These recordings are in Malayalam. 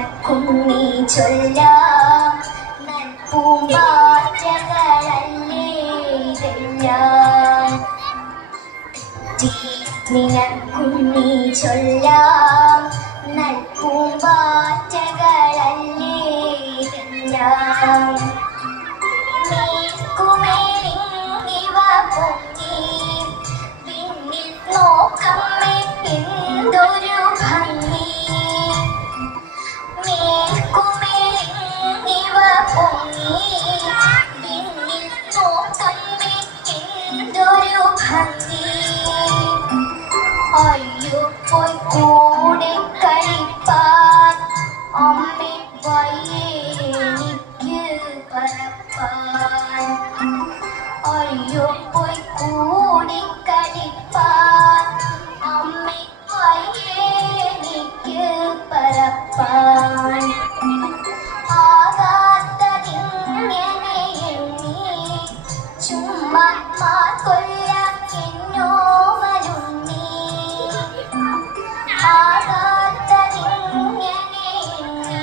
നിനക്കുണ്ണി ചൊല്ലാം നൽപൂമ്പാറ്റകളല്ലേ ഇതെല്ലാം. നിനക്കുണ്ണി ചൊല്ലാം നൽപൂമ്പാറ്റകളല്ലേ ഇതെല്ലാം. നീക്കുമേലിങ്ങിവ പൊങ്ങി പിന്നിൽ നോക്കമ്മേ എന്തൊരു ഭംഗി. മേൽക്കുമേലിങ്ങിവ പൊങ്ങി പിന്നിൽ നോക്കമ്മേ എന്തൊരു ഭംഗി. അയ്യോ പോയി കൂടെ കളിപ്പാൻ അമ്മേ വയ്യേ എനിക്ക് പറപ്പാൻ. അയ്യോ പോയി കൂടെ കളിപ്പാൻ അമ്മേ വയ്യേ എനിക്ക് പറപ്പാൻ. ആകാത്തതിങ്ങനെ എണ്ണി ചുമ്മാ കൊല്ല എന്നോമലുണ്ണി. ആകാത്തതിങ്ങനെ എണ്ണി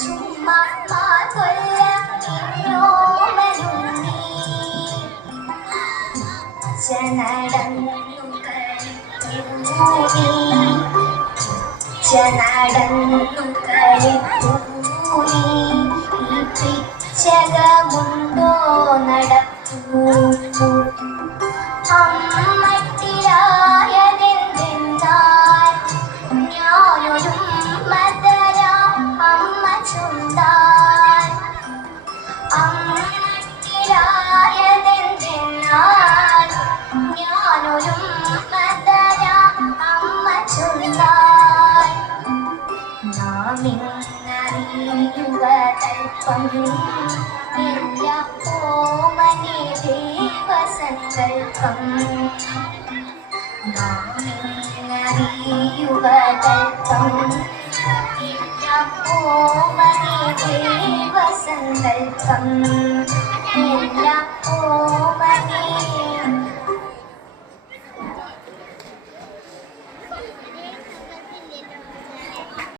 ചുമ്മാ കൊല്ല എന്നോമലുണ്ണി. ജനടന്നു കളിപ്പൂരി ജനടന്നു കളിപ്പൂരി ഈ പിച്ചകമുണ്ടോ നടപ്പൂ. അമ്മട്ടിലായതെന്തെന്നാൽ ഞാനൊരു മതരാം അമ്മ ചുണ്ടാൻ. അമ്മട്ടിലായതെന്തെന്നാൽ ഞാനൊരു മതരാം അമ്മ ചുണ്ടാൻ. നാമിന്നറിയുക തൽപ്പം എല്ലാം ഓമനെ ദേവസങ്കൽപ്പം. നാമിന്നറിയുക തൽപ്പം എല്ലാം ഓമനെ ദേവസങ്കൽപ്പം. എല്ലാം